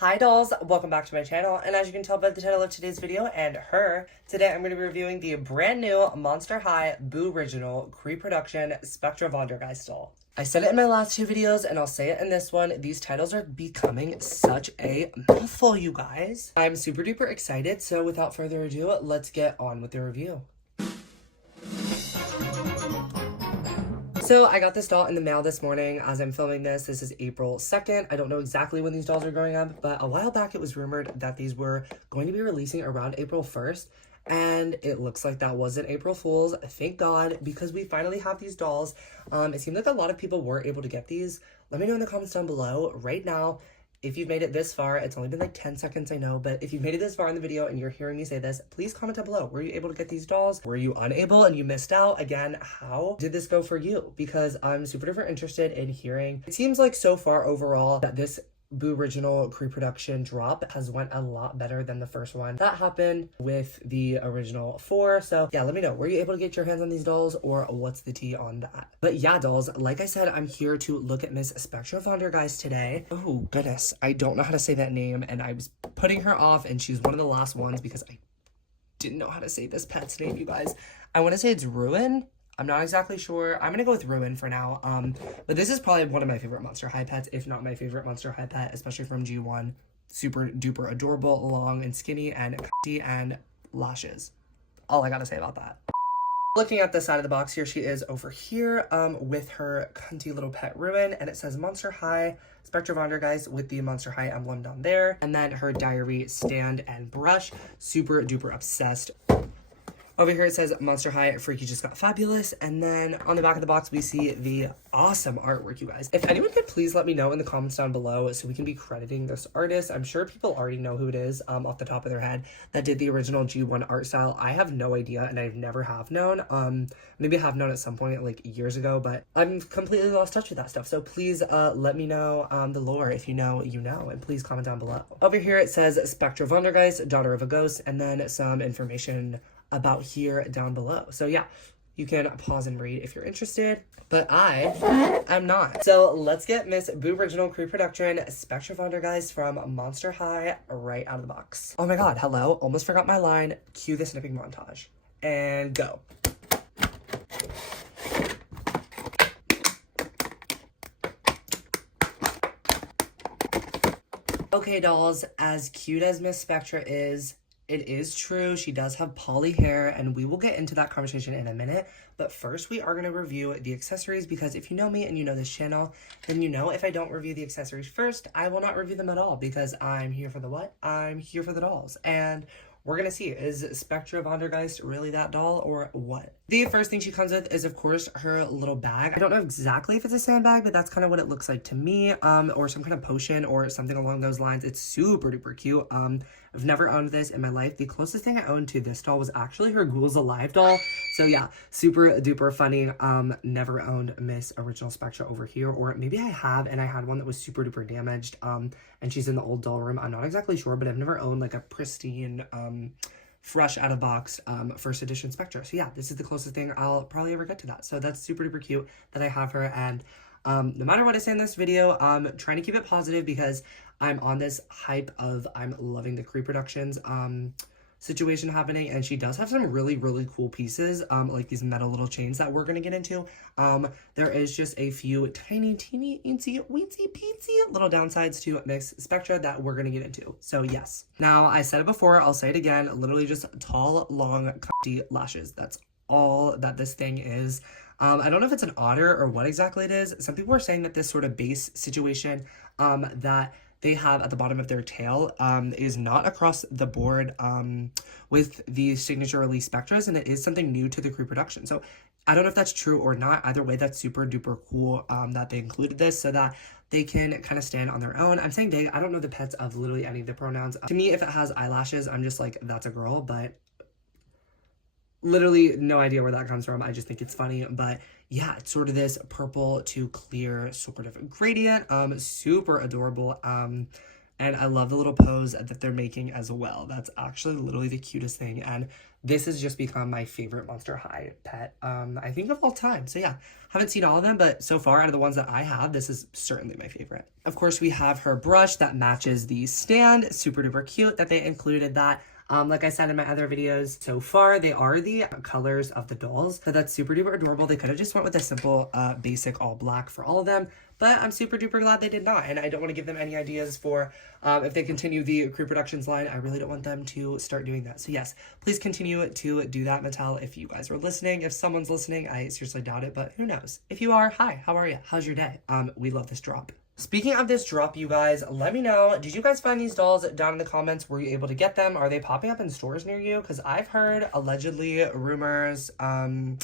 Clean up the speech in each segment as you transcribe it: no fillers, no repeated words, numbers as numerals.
Hi dolls, welcome back to my channel, and as you can tell by the title of today's video and her, today I'm going to be reviewing the brand new Monster High Boo-rigional Creepro Spectra Vondergiest doll. I said it in my last two videos, and I'll say it in this one, these titles are becoming such a mouthful, you guys. I'm super duper excited, so without further ado, let's get on with the review. So I got this doll in the mail this morning as I'm filming this. This is April 2nd. I don't know exactly when these dolls are going up, but a while back it was rumored that these were going to be releasing around April 1st. And it looks like that wasn't April Fool's. Thank God, because we finally have these dolls. It seemed like a lot of people were able to get these. Let me know in the comments down below right now. If you've made it this far, it's only been like 10 seconds, I know, but if you've made it this far in the video and you're hearing me say this, please comment down below. Were you able to get these dolls? Were you unable and you missed out? Again, how did this go for you? Because I'm super duper interested in hearing. It seems like so far overall that this Boo-rigional pre-production drop has went a lot better than the first one that happened with the original 4. So yeah, let me know, were you able to get your hands on these dolls, or what's the tea on that? But yeah, dolls, like I said, I'm here to look at Miss Spectra Vondergiest today. Oh goodness, I don't know how to say that name, and I was putting her off, and she's one of the last ones because I didn't know how to say this pet's name, you guys. I want to say it's Ruin. I'm not exactly sure. I'm gonna go with Ruin for now. But this is probably one of my favorite Monster High pets, if not my favorite Monster High pet, especially from G1. Super duper adorable, long and skinny, and cutty, and lashes. All I gotta say about that. Looking at the side of the box here, she is over here with her cunty little pet Ruin, and it says Monster High Spectra Vondergiest with the Monster High emblem down there, and then her diary stand and brush. Super duper obsessed. Over here it says Monster High Freaky Just Got Fabulous, and then on the back of the box we see the awesome artwork, you guys. If anyone could please let me know in the comments down below so we can be crediting this artist. I'm sure people already know who it is off the top of their head that did the original G1 art style. I have no idea, and I've never have known. Maybe I have known at some point like years ago, but I'm completely lost touch with that stuff. So please let me know the lore. If you know, you know, and please comment down below. Over here it says Spectra Vondergiest, daughter of a ghost, and then some information about here down below. So yeah, you can pause and read if you're interested, but I am not. So let's get Miss Boo-rigional Pre-Production Spectra Vondergiest from Monster High right out of the box. Oh my god, hello, almost forgot my line. Cue the snipping montage and go. Okay dolls, as cute as Miss Spectra is, it is true, she does have poly hair, and we will get into that conversation in a minute. But first, we are going to review the accessories, because if you know me and you know this channel, then you know if I don't review the accessories first, I will not review them at all, because I'm here for the what? I'm here for the dolls. And we're going to see, is Spectra Vondergiest really that doll, or what? The first thing she comes with is, of course, her little bag. I don't know exactly if it's a sandbag, but that's kind of what it looks like to me, or some kind of potion or something along those lines. It's super duper cute. I've never owned this in my life. The closest thing I owned to this doll was actually her Ghouls Alive doll. So yeah, super duper funny. Never owned Miss Original Spectra over here, or maybe I have, and I had one that was super duper damaged. And she's in the old doll room. I'm not exactly sure, but I've never owned like a pristine, fresh out of box first edition Spectra. So yeah, this is the closest thing I'll probably ever get to that. So that's super duper cute that I have her. And no matter what I say in this video, I'm trying to keep it positive because I'm on this hype of I'm loving the Creepro situation happening, and she does have some really cool pieces, like these metal little chains that we're gonna get into. There is just a few teeny weensy peensy little downsides to Miss Spectra that we're gonna get into. So yes, now I said it before, I'll say it again, literally just tall, long, cunty lashes. That's all that this thing is. I don't know if it's an otter or what exactly it is. Some people are saying that this sort of base situation that they have at the bottom of their tail is not across the board with the signature release Spectras, and it is something new to the Creepro. So I don't know if that's true or not. Either way, that's super duper cool that they included this so that they can kind of stand on their own. I'm saying they, I don't know the pets of literally any of the pronouns. To me, if it has eyelashes, I'm just like, that's a girl, but literally no idea where that comes from. I just think it's funny. But yeah, it's sort of this purple to clear sort of gradient. Super adorable. And I love the little pose that they're making as well. That's actually literally the cutest thing. And this has just become my favorite Monster High pet, I think, of all time. So yeah, haven't seen all of them, but so far out of the ones that I have, this is certainly my favorite. Of course, we have her brush that matches the stand. Super duper cute that they included that. Like I said in my other videos, so far they are the colors of the dolls. So that's super duper adorable. They could have just went with a simple basic all black for all of them, but I'm super duper glad they did not. And I don't want to give them any ideas for if they continue the Creep Productions line. I really don't want them to start doing that. So yes, please continue to do that, Mattel, if you guys are listening. If someone's listening, I seriously doubt it, but who knows? If you are, hi, how are you? How's your day? We love this drop. Speaking of this drop, you guys, let me know, did you guys find these dolls down in the comments? Were you able to get them? Are they popping up in stores near you? Because I've heard, allegedly, rumors, don't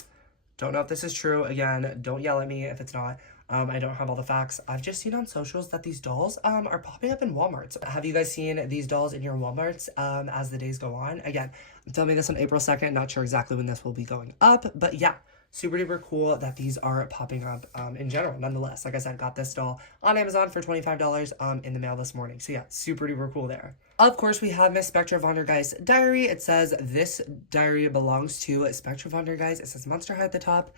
know if this is true. Again, don't yell at me if it's not. I don't have all the facts. I've just seen on socials that these dolls are popping up in Walmarts. Have you guys seen these dolls in your Walmarts as the days go on? Again, I'm filming this on April 2nd. Not sure exactly when this will be going up, but yeah. Super duper cool that these are popping up in general, nonetheless. Like I said, got this doll on Amazon for $25 in the mail this morning. So yeah, super duper cool there. Of course, we have Miss Spectra Vondergiest diary. It says, this diary belongs to Spectra Vondergiest. It says Monster High at the top.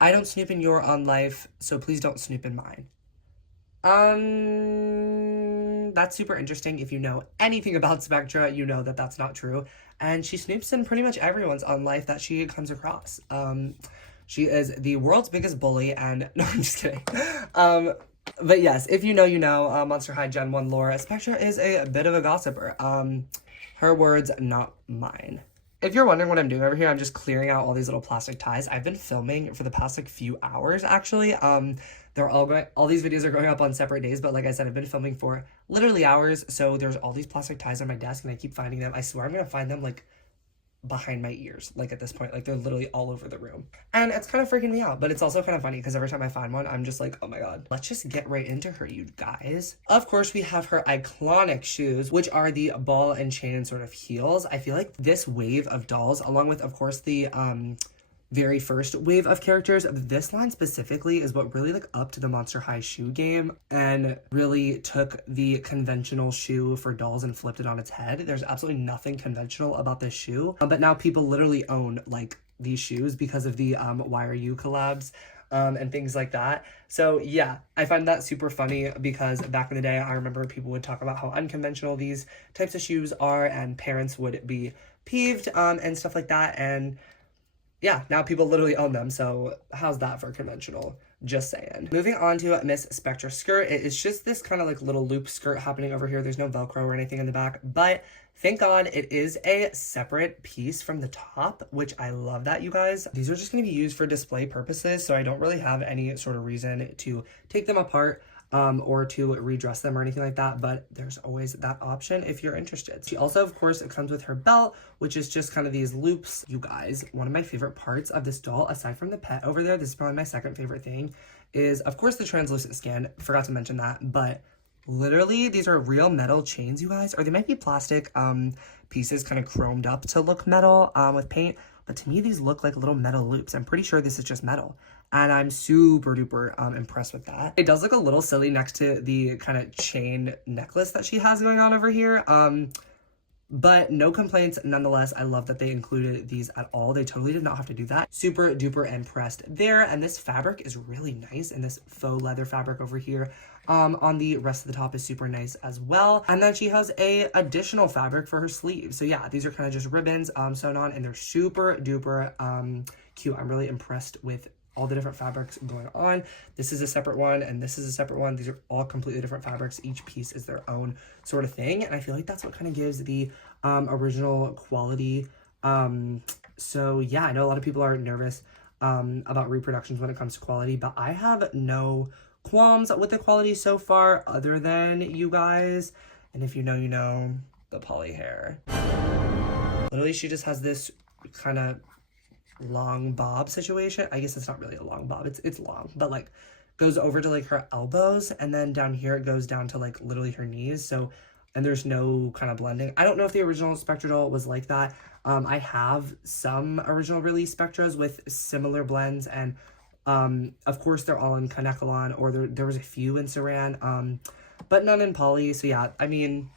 I don't snoop in your on life, so please don't snoop in mine. That's super interesting. If you know anything about Spectra, you know that that's not true. And she snoops in pretty much everyone's on life that she comes across. She is the world's biggest bully, and no, I'm just kidding. But yes, if you know, you know. Monster High Gen 1 lore, Spectra is a bit of a gossiper. Her words, not mine. If you're wondering what I'm doing over here, I'm just clearing out all these little plastic ties. I've been filming for the past like few hours, actually. They're all these videos are going up on separate days, but like I said, I've been filming for literally hours. So there's all these plastic ties on my desk, and I keep finding them. I swear I'm gonna find them like behind my ears, like at this point, like they're literally all over the room, and it's kind of freaking me out. But it's also kind of funny because every time I find one, I'm just like, oh my god. Let's just get right into her, you guys. Of course, we have her iconic shoes, which are the ball and chain sort of heels. I feel like this wave of dolls, along with of course the very first wave of characters, this line specifically is what really like upped the Monster High shoe game and really took the conventional shoe for dolls and flipped it on its head. There's absolutely nothing conventional about this shoe, but now people literally own like these shoes because of the Why Are You collabs and things like that. So yeah, I find that super funny because back in the day, I remember people would talk about how unconventional these types of shoes are and parents would be peeved and stuff like that. And yeah, now people literally own them, so how's that for conventional? Just saying. Moving on to Miss Spectra skirt. It is just this kind of like little loop skirt happening over here. There's no Velcro or anything in the back, but thank God it is a separate piece from the top, which I love that, you guys. These are just going to be used for display purposes, so I don't really have any sort of reason to take them apart or to redress them or anything like that, but there's always that option if you're interested. She also, of course, it comes with her belt, which is just kind of these loops. You guys, one of my favorite parts of this doll, aside from the pet over there, this is probably my second favorite thing, is of course the translucent skin. Forgot to mention that, but literally these are real metal chains, you guys, or they might be plastic pieces kind of chromed up to look metal with paint, but to me these look like little metal loops. I'm pretty sure this is just metal, and I'm super duper impressed with that. It does look a little silly next to the kind of chain necklace that she has going on over here, but no complaints nonetheless. I love that they included these at all. They totally did not have to do that. Super duper impressed there. And this fabric is really nice, and this faux leather fabric over here on the rest of the top is super nice as well. And then she has a additional fabric for her sleeves. So yeah, these are kind of just ribbons sewn on, and they're super duper cute. I'm really impressed with all the different fabrics going on. This is a separate one, and this is a separate one. These are all completely different fabrics. Each piece is their own sort of thing, and I feel like that's what kind of gives the original quality. So yeah, I know a lot of people are nervous about reproductions when it comes to quality, but I have no qualms with the quality so far, other than you guys. And if you know, you know, the poly hair. Literally, she just has this kind of long bob situation. I guess it's not really a long bob, it's long, but like goes over to like her elbows, and then down here it goes down to like literally her knees. So, and there's no kind of blending. I don't know if the original Spectra doll was like that. I have some original release Spectras with similar blends, and of course they're all in Kanekalon, or there was a few in Saran, but none in poly. So yeah, I mean,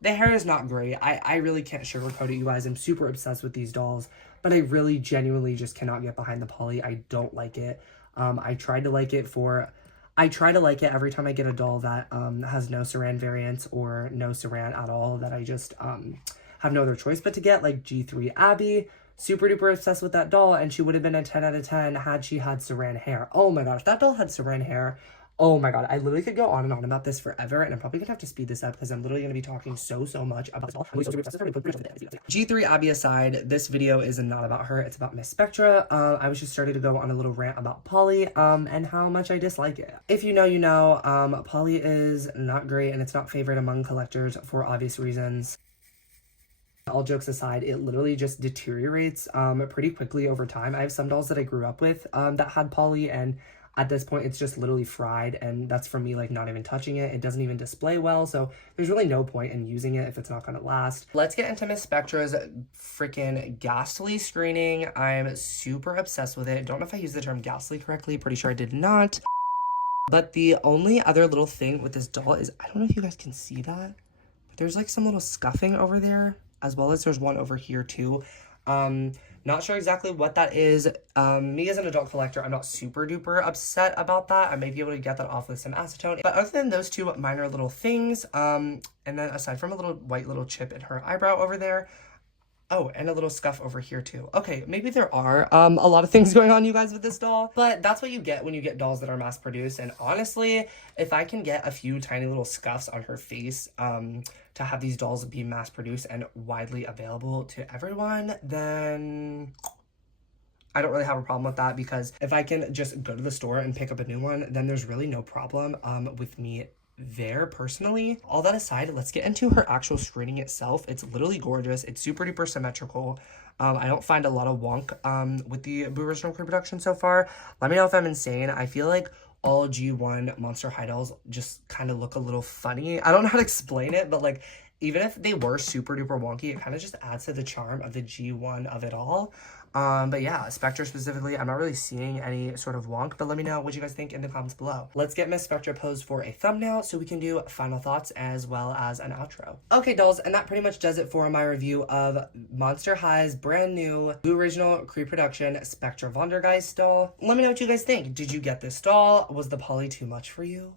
the hair is not great. I really can't sugarcoat it, you guys. I'm super obsessed with these dolls, but I really genuinely just cannot get behind the poly. I don't like it. I try to like it every time I get a doll that has no saran variants or no saran at all, that I just have no other choice but to get, like G3 Abby. Super duper obsessed with that doll, and she would have been a 10 out of 10 had she had saran hair. Oh my gosh, that doll had saran hair. Oh my god, I literally could go on and on about this forever, and I'm probably gonna have to speed this up because I'm literally gonna be talking so much about this doll. G3 Abby aside, this video is not about her, it's about Miss Spectra. I was just starting to go on a little rant about Polly, and how much I dislike it. If you know, you know. Polly is not great, and it's not favored among collectors for obvious reasons. All jokes aside, it literally just deteriorates pretty quickly over time. I have some dolls that I grew up with that had Polly, and at this point it's just literally fried, and that's from me like not even touching it. It doesn't even display well, so there's really no point in using it if it's not gonna last. Let's get into Miss Spectra's freaking ghastly screening. I'm super obsessed with it. Don't know if I used the term ghastly correctly, pretty sure I did not. But the only other little thing with this doll is, I don't know if you guys can see that, but there's like some little scuffing over there, as well as there's one over here too. Not sure exactly what that is. Me as an adult collector, I'm not super duper upset about that. I may be able to get that off with some acetone. But other than those two minor little things, and then aside from a little white little chip in her eyebrow over there, oh, and a little scuff over here too. Okay, maybe there are a lot of things going on, you guys, with this doll, but that's what you get when you get dolls that are mass produced. And honestly, if I can get a few tiny little scuffs on her face to have these dolls be mass produced and widely available to everyone, then I don't really have a problem with that, because if I can just go to the store and pick up a new one, then there's really no problem with me there personally. All that aside, let's get into her actual screening itself. It's literally gorgeous. It's super duper symmetrical. I don't find a lot of wonk with the Boo-rigional reproduction so far. Let me know if I'm insane. I feel like all G1 Monster High dolls just kind of look a little funny. I don't know how to explain it, but like, even if they were super duper wonky, it kind of just adds to the charm of the G1 of it all. But yeah, Spectra specifically, I'm not really seeing any sort of wonk, but let me know what you guys think in the comments below. Let's get Miss Spectra posed for a thumbnail so we can do final thoughts as well as an outro. Okay, dolls, and that pretty much does it for my review of Monster High's brand new Boo-rigional reproduction Spectra Vondergiest doll. Let me know what you guys think. Did you get this doll? Was the poly too much for you?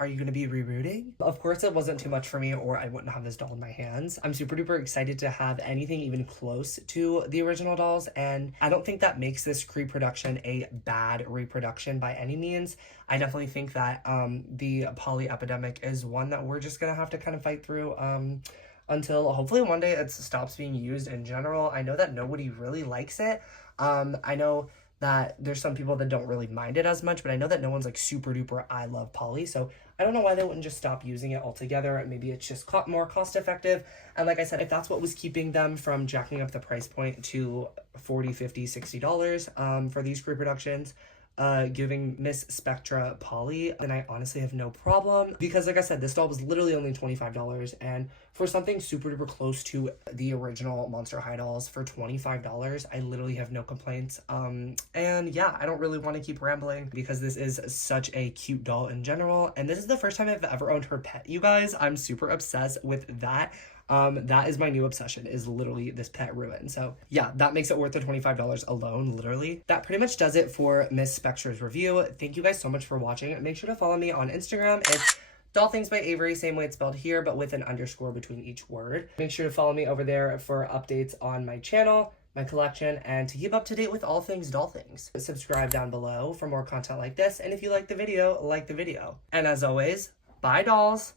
Are you going to be rerouting? Of course it wasn't too much for me, or I wouldn't have this doll in my hands. I'm super duper excited to have anything even close to the original dolls, and I don't think that makes this reproduction a bad reproduction by any means. I definitely think that the poly epidemic is one that we're just going to have to kind of fight through until hopefully one day it stops being used in general. I know that nobody really likes it. I know that there's some people that don't really mind it as much, but I know that no one's like super duper I love poly, so I don't know why they wouldn't just stop using it altogether. Maybe it's just more cost effective, and like I said, if that's what was keeping them from jacking up the price point to $40, $50, $60 for these reproductions, giving Miss Spectra poly, then I honestly have no problem, because like I said, this doll was literally only $25, and for something super duper close to the original Monster High dolls for $25, I literally have no complaints. And yeah, I don't really want to keep rambling because this is such a cute doll in general, and this is the first time I've ever owned her pet, you guys. I'm super obsessed with that. That is my new obsession, is literally this pet ruin. So yeah, that makes it worth the $25 alone, literally. That pretty much does it for Miss Spectra's review. Thank you guys so much for watching. Make sure to follow me on Instagram. It's Doll Things by Avery, same way it's spelled here, but with an underscore between each word. Make sure to follow me over there for updates on my channel, my collection, and to keep up to date with all things doll things. Subscribe down below for more content like this, and if you like the video, like the video. And as always, bye dolls!